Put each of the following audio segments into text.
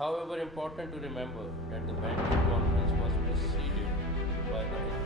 however, important to remember that the Bangkok conference was preceded by the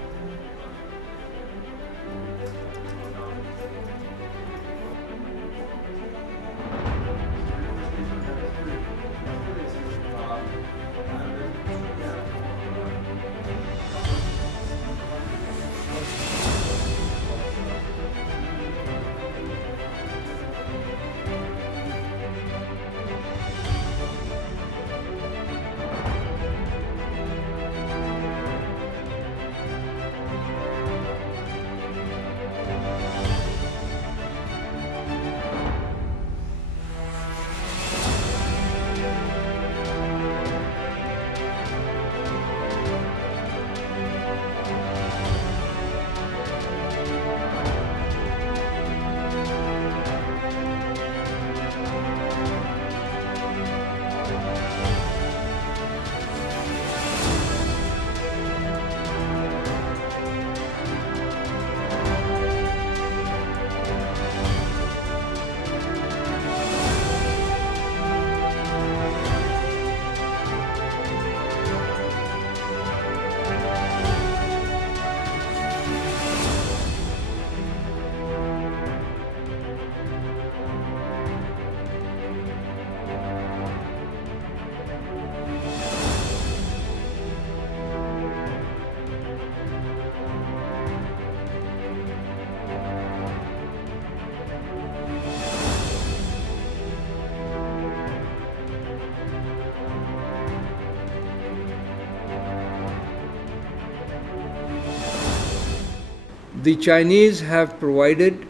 The Chinese have provided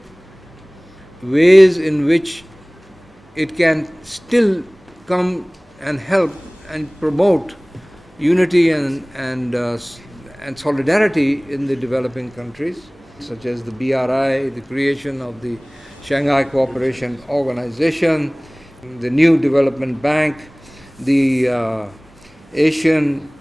ways in which it can still come and help and promote unity and solidarity in the developing countries, such as the BRI, the creation of the Shanghai Cooperation Organization, the new development bank, the Asian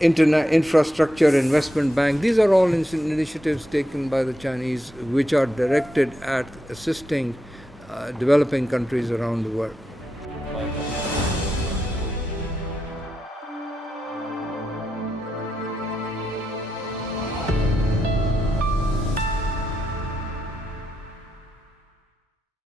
Infrastructure Investment Bank. These are all initiatives taken by the Chinese which are directed at assisting developing countries around the world.